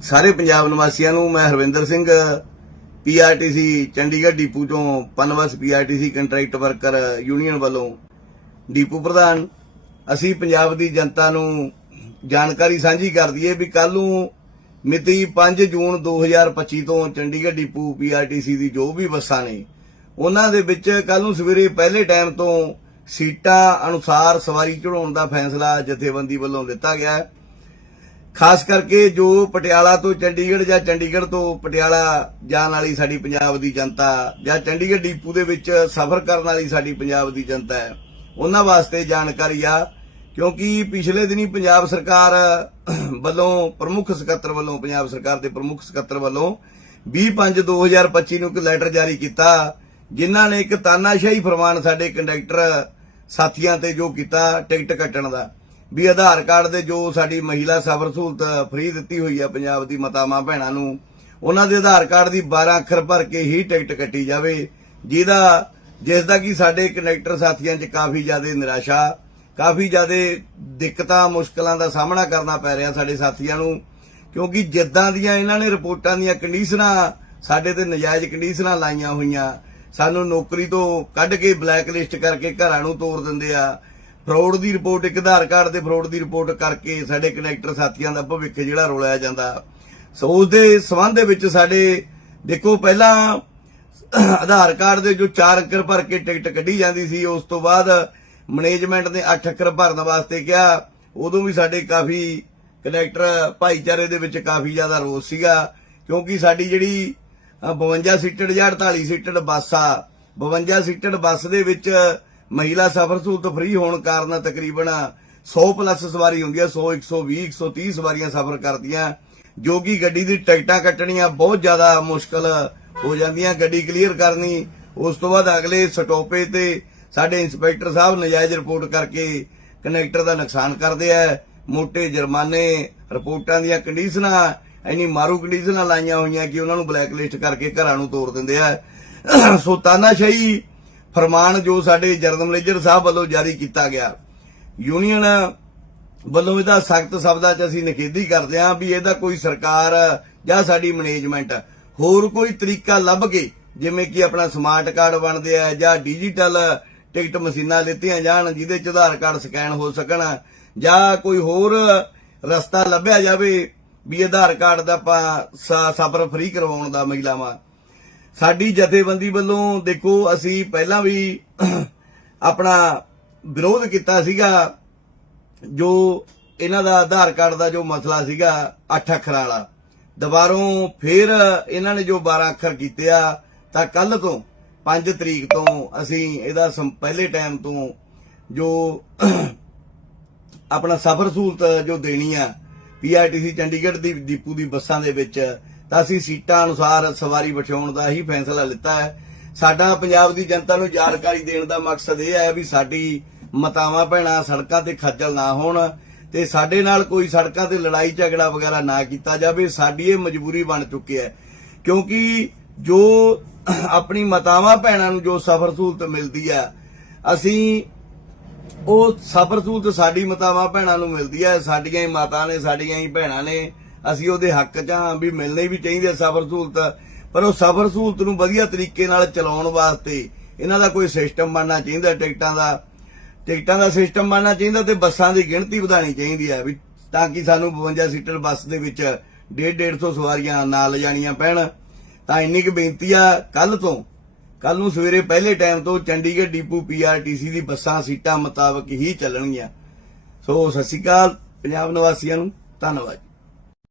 ਸਾਰੇ ਪੰਜਾਬ ਨਿਵਾਸੀਆਂ ਨੂੰ ਮੈਂ ਹਰਵਿੰਦਰ ਸਿੰਘ ਪੀਆਰਟੀਸੀ ਚੰਡੀਗੜ੍ਹ ਡੀਪੂ ਤੋਂ Punbus PRTC contract worker union ਵੱਲੋਂ ਡੀਪੂ ਪ੍ਰਧਾਨ, ਅਸੀਂ ਪੰਜਾਬ ਦੀ ਜਨਤਾ ਨੂੰ ਜਾਣਕਾਰੀ ਸਾਂਝੀ ਕਰ ਦਈਏ ਵੀ ਕੱਲ ਨੂੰ ਮਿਤੀ 5 ਜੂਨ 2025 ਤੋਂ ਚੰਡੀਗੜ੍ਹ ਡਿਪੂ ਪੀਆਰਟੀਸੀ ਦੀ ਜੋ ਵੀ ਬੱਸਾਂ ਨੇ, ਉਹਨਾਂ ਦੇ ਵਿੱਚ ਕੱਲ ਨੂੰ ਸਵੇਰੇ ਪਹਿਲੇ ਟਾਈਮ ਤੋਂ ਸੀਟਾਂ ਅਨੁਸਾਰ ਸਵਾਰੀ ਚੜਾਉਣ ਦਾ ਫੈਸਲਾ ਜਥੇਬੰਦੀ ਵੱਲੋਂ ਦਿੱਤਾ ਗਿਆ ਹੈ। ਖਾਸ ਕਰਕੇ ਜੋ ਪਟਿਆਲਾ ਤੋਂ ਚੰਡੀਗੜ੍ਹ ਜਾਂ ਚੰਡੀਗੜ੍ਹ ਤੋਂ ਪਟਿਆਲਾ ਜਾਣ ਵਾਲੀ ਸਾਡੀ ਪੰਜਾਬ ਦੀ ਜਨਤਾ ਜਾਂ ਚੰਡੀਗੜ੍ਹ ਡੀਪੂ ਦੇ ਵਿੱਚ ਸਫ਼ਰ ਕਰਨ ਵਾਲੀ ਸਾਡੀ ਪੰਜਾਬ ਦੀ ਜਨਤਾ ਹੈ, ਉਹਨਾਂ ਵਾਸਤੇ ਜਾਣਕਾਰੀ ਆ। ਕਿਉਂਕਿ ਪਿਛਲੇ ਦਿਨੀ ਪੰਜਾਬ ਸਰਕਾਰ ਵੱਲੋਂ ਪ੍ਰਮੁੱਖ ਸਕੱਤਰ ਵੱਲੋਂ, ਪੰਜਾਬ ਸਰਕਾਰ ਦੇ ਪ੍ਰਮੁੱਖ ਸਕੱਤਰ ਵੱਲੋਂ 20/5/2025 ਨੂੰ ਇੱਕ ਲੈਟਰ ਜਾਰੀ ਕੀਤਾ, ਜਿਨ੍ਹਾਂ ਨੇ ਇੱਕ ਤਾਨਾਸ਼ਾਹੀ ਫਰਮਾਨ ਸਾਡੇ ਕੰਡਕਟਰ ਸਾਥੀਆਂ ਤੇ ਜੋ ਕੀਤਾ ਟਿਕਟ ਕੱਟਣ ਦਾ। ਵੀ ਆਧਾਰ ਕਾਰਡ ਦੇ ਜੋ ਸਾਡੀ ਮਹਿਲਾ ਸਬਰ ਸਹੂਲਤ ਫ੍ਰੀ ਦਿੱਤੀ ਹੋਈ ਆ ਪੰਜਾਬ ਦੀ ਮਾਤਾਵਾਂ ਭੈਣਾਂ ਨੂੰ, ਉਹਨਾਂ ਦੇ ਆਧਾਰ ਕਾਰਡ ਦੀ 12 ਅੱਖਰ ਭਰ ਕੇ ਹੀ ਟਿਕਟ ਕੱਟੀ ਜਾਵੇ। ਜਿਹਦਾ ਜਿਸ ਦਾ ਕਿ ਸਾਡੇ ਕੰਡਕਟਰ ਸਾਥੀਆਂ 'ਚ ਕਾਫੀ ਜ਼ਿਆਦਾ ਨਿਰਾਸ਼ਾ, ਕਾਫੀ ਜ਼ਿਆਦਾ ਦਿੱਕਤਾਂ, ਮੁਸ਼ਕਲਾਂ ਦਾ ਸਾਹਮਣਾ ਕਰਨਾ ਪੈ ਰਿਹਾ ਸਾਡੇ ਸਾਥੀਆਂ ਨੂੰ। ਕਿਉਂਕਿ ਜਿੱਦਾਂ ਦੀਆਂ ਇਹਨਾਂ ਨੇ ਰਿਪੋਰਟਾਂ ਦੀਆਂ ਕੰਡੀਸ਼ਨਾਂ ਸਾਡੇ ਤੇ ਨਜਾਇਜ਼ ਕੰਡੀਸ਼ਨਾਂ ਲਾਈਆਂ ਹੋਈਆਂ, ਸਾਨੂੰ ਨੌਕਰੀ ਤੋਂ ਕੱਢ ਕੇ ਬਲੈਕ ਲਿਸਟ ਕਰਕੇ ਘਰਾਂ ਨੂੰ ਤੋੜ ਦਿੰਦੇ ਆ। ਫਰੋਡ ਦੀ ਰਿਪੋਰਟ ਇੱਕ ਆਧਾਰ ਕਾਰਡ ਦੇ ਫਰੋਡ ਦੀ ਰਿਪੋਰਟ ਕਰਕੇ ਸਾਡੇ ਕਨੈਕਟਰ ਸਾਥੀਆਂ ਦਾ ਭਵਿੱਖ ਜਿਹੜਾ ਰੋਲਿਆ ਜਾਂਦਾ। ਸੋ ਉਸ ਦੇ ਸਬੰਧ ਦੇ ਵਿੱਚ ਸਾਡੇ ਦੇਖੋ ਪਹਿਲਾਂ ਆਧਾਰ ਕਾਰਡ ਦੇ ਜੋ 4 ਅੱਖਰ ਭਰ ਕੇ ਟਿਕਟ ਕੱਢੀ ਜਾਂਦੀ ਸੀ ਉਸ ਤੋਂ ਬਾਅਦ ਮੈਨੇਜਮੈਂਟ ਨੇ 8 ਅੱਖਰ ਭਰਨ ਵਾਸਤੇ ਕਿਹਾ। ਉਦੋਂ ਵੀ ਸਾਡੇ ਕਾਫੀ ਕਨੈਕਟਰ ਭਾਈਚਾਰੇ ਦੇ ਵਿੱਚ ਕਾਫੀ ਜ਼ਿਆਦਾ ਰੋਸ ਸੀਗਾ ਕਿਉਂਕਿ ਸਾਡੀ ਜਿਹੜੀ ਅ, 52 ਸੀਟਡ ਜਾਂ 48 ਸੀਟਡ ਬੱਸ ਆ 52 ਸੀਟਡ ਬੱਸ ਦੇ ਵਿੱਚ ਮਹਿਲਾ ਸਫ਼ਰ ਸਹੂਲਤ ਫ੍ਰੀ ਹੋਣ ਕਾਰਨ ਤਕਰੀਬਨ 100 ਪਲੱਸ ਸਵਾਰੀ ਹੁੰਦੀ ਆ 100 120 130 ਸਵਾਰੀਆਂ ਸਫ਼ਰ ਕਰਦੀਆਂ, ਜੋ ਕਿ ਗੱਡੀ ਦੀ ਟਿਕਟਾਂ ਕੱਟਣੀਆਂ ਬਹੁਤ ਜ਼ਿਆਦਾ ਮੁਸ਼ਕਲ ਹੋ ਜਾਂਦੀਆਂ, ਗੱਡੀ ਕਲੀਅਰ ਕਰਨੀ। ਉਸ ਤੋਂ ਬਾਅਦ ਅਗਲੇ ਸਟਾਪੇ ਤੇ ਸਾਡੇ ਇੰਸਪੈਕਟਰ ਸਾਹਿਬ ਨਜਾਇਜ਼ ਰਿਪੋਰਟ ਕਰਕੇ ਕਨੈਕਟਰ ਦਾ ਨੁਕਸਾਨ ਕਰਦੇ ਆ। ਮੋٹے ਜੁਰਮਾਨੇ, ਰਿਪੋਰਟਾਂ ਦੀਆਂ ਕੰਡੀਸ਼ਨਾਂ ਇੰਨੀ ਮਾਰੂ ਕੰਡੀਸ਼ਨਾਂ ਲਾਈਆਂ ਹੋਈਆਂ ਕਿ ਉਹਨਾਂ ਨੂੰ ਬਲੈਕ ਲਿਸਟ ਕਰਕੇ ਘਰਾਂ ਨੂੰ ਤੋੜ ਦਿੰਦੇ ਆ। ਸੋ ਤਾਨਾਸ਼ਾਹੀ ਫਰਮਾਨ ਜੋ ਸਾਡੇ ਜਨਰਲ ਮੈਨੇਜਰ ਸਾਹਿਬ ਵੱਲੋਂ ਜਾਰੀ ਕੀਤਾ ਗਿਆ, ਯੂਨੀਅਨ ਵੱਲੋਂ ਇਹਦਾ ਸਖਤ ਸ਼ਬਦਾਂ 'ਚ ਅਸੀਂ ਨਿਖੇਧੀ ਕਰਦੇ ਹਾਂ ਵੀ ਇਹਦਾ ਕੋਈ ਸਰਕਾਰ ਜਾਂ ਸਾਡੀ ਮੈਨੇਜਮੈਂਟ ਹੋਰ ਕੋਈ ਤਰੀਕਾ ਲੱਭ ਕੇ, ਜਿਵੇਂ ਕਿ ਆਪਣਾ ਸਮਾਰਟ ਕਾਰਡ ਬਣਦੇ ਆ ਜਾਂ ਡਿਜੀਟਲ ਟਿਕਟ ਮਸ਼ੀਨਾਂ ਲਿੱਤੀਆਂ ਜਾਣ, ਜਿਹਦੇ 'ਚ ਆਧਾਰ ਕਾਰਡ ਸਕੈਨ ਹੋ ਸਕਣ, ਜਾਂ ਕੋਈ ਹੋਰ ਰਸਤਾ ਲੱਭਿਆ ਜਾਵੇ ਵੀ ਆਧਾਰ ਕਾਰਡ ਦਾ ਆਪਾਂ ਸ- ਸਫ਼ਰ ਫ੍ਰੀ ਕਰਵਾਉਣ ਦਾ ਮਹਿਲਾਵਾਂ। ਸਾਡੀ ਜਥੇਬੰਦੀ ਵੱਲੋਂ ਦੇਖੋ ਅਸੀਂ ਪਹਿਲਾਂ ਵੀ ਆਪਣਾ ਵਿਰੋਧ ਕੀਤਾ ਸੀਗਾ, ਜੋ ਇਹਨਾਂ ਦਾ ਆਧਾਰ ਕਾਰਡ ਦਾ ਜੋ ਮਸਲਾ ਸੀਗਾ 8 ਅੱਖਰਾਂ ਵਾਲਾ। ਦੁਬਾਰੋਂ ਫਿਰ ਇਹਨਾਂ ਨੇ ਜੋ 12 ਅੱਖਰ ਕੀਤੇ ਆ, ਤਾਂ ਕੱਲ ਤੋਂ 5 ਤਰੀਕ ਤੋਂ ਅਸੀਂ ਇਹਦਾ ਸੰ- ਪਹਿਲੇ ਟਾਈਮ ਤੋਂ ਜੋ ਆਪਣਾ ਸਫ਼ਰ ਸਹੂਲਤ ਜੋ ਦੇਣੀ ਆ ਪੀਆਰਟੀਸੀ ਚੰਡੀਗੜ੍ਹ ਦੀ, ਦੀਪੂ ਦੀ ਬੱਸਾਂ ਦੇ ਵਿੱਚ ਤਾਂ ਅਸੀਂ ਸੀਟਾਂ ਅਨੁਸਾਰ ਸਵਾਰੀ ਬਿਠਾਉਣ ਦਾ ਹੀ ਫੈਸਲਾ ਲਿੱਤਾ ਹੈ। ਸਾਡਾ ਪੰਜਾਬ ਦੀ ਜਨਤਾ ਨੂੰ ਜਾਣਕਾਰੀ ਦੇਣ ਦਾ ਮਕਸਦ ਇਹ ਹੈ ਵੀ ਸਾਡੀ ਮਤਾਵਾਂ ਭੈਣਾਂ ਸੜਕਾਂ ਤੇ ਖੱਜਲ ਨਾ ਹੋਣ ਤੇ ਸਾਡੇ ਨਾਲ ਕੋਈ ਸੜਕਾਂ ਤੇ ਲੜਾਈ ਝਗੜਾ ਵਗੈਰਾ ਨਾ ਕੀਤਾ ਜਾਵੇ, ਸਾਡੀ ਇਹ ਮਜਬੂਰੀ ਬਣ ਚੁੱਕੀ ਹੈ। ਕਿਉਂਕਿ ਜੋ ਆਪਣੀ ਮਤਾਵਾਂ ਭੈਣਾਂ ਨੂੰ ਜੋ ਸਫ਼ਰ ਸਹੂਲਤ ਮਿਲਦੀ ਆ ਅਸੀਂ ਉਹ ਸਫ਼ਰ ਸਹੂਲਤ ਸਾਡੀ ਮਤਾਵਾਂ ਭੈਣਾਂ ਨੂੰ ਮਿਲਦੀ ਹੈ, ਸਾਡੀਆਂ ਹੀ ਮਾਤਾ ਨੇ, ਸਾਡੀਆਂ ਹੀ ਭੈਣਾਂ ਨੇ ਅਸੀਂ ਉਹਦੇ ਹੱਕ 'ਚ ਹਾਂ ਵੀ ਮਿਲਣੀ ਵੀ ਚਾਹੀਦੀ ਹੈ ਸਬਰ ਸਹੂਲਤ। ਪਰ ਉਹ ਸਬਰ ਸਹੂਲਤ ਨੂੰ ਵਧੀਆ ਤਰੀਕੇ ਨਾਲ ਚਲਾਉਣ ਵਾਸਤੇ ਇਹਨਾਂ ਦਾ ਕੋਈ ਸਿਸਟਮ ਬਣਨਾ ਚਾਹੀਦਾ ਟਿਕਟਾਂ ਦਾ। ਟਿਕਟਾਂ ਦਾ ਸਿਸਟਮ ਬਣਨਾ ਚਾਹੀਦਾ ਤੇ ਬੱਸਾਂ ਦੀ ਗਿਣਤੀ ਵਧਾਣੀ ਚਾਹੀਦੀ ਹੈ ਵੀ ਤਾਂ ਕਿ ਸਾਨੂੰ 52 ਸੀਟਰ ਬੱਸ ਦੇ ਵਿੱਚ 1.5 150 ਸਵਾਰੀਆਂ ਨਾਲ ਲਿਜਾਣੀਆਂ ਪੈਣ। ਤਾਂ ਇੰਨੀ ਕੁ ਬੇਨਤੀ ਆ ਕੱਲ ਤੋਂ ਕੱਲ ਨੂੰ ਸਵੇਰੇ ਪਹਿਲੇ ਟਾਈਮ ਤੋਂ ਚੰਡੀਗੜ੍ਹ ਡਿਪੂ ਪੀਆਰਟੀਸੀ ਦੀ ਬੱਸਾਂ ਸੀਟਾਂ ਮੁਤਾਬਕ ਹੀ ਚੱਲਣਗੀਆਂ। ਸੋ ਸਤਿ ਸ਼੍ਰੀ ਅਕਾਲ, ਪੰਜਾਬ ਨਿਵਾਸੀਆਂ ਨੂੰ ਧੰਨਵਾਦ।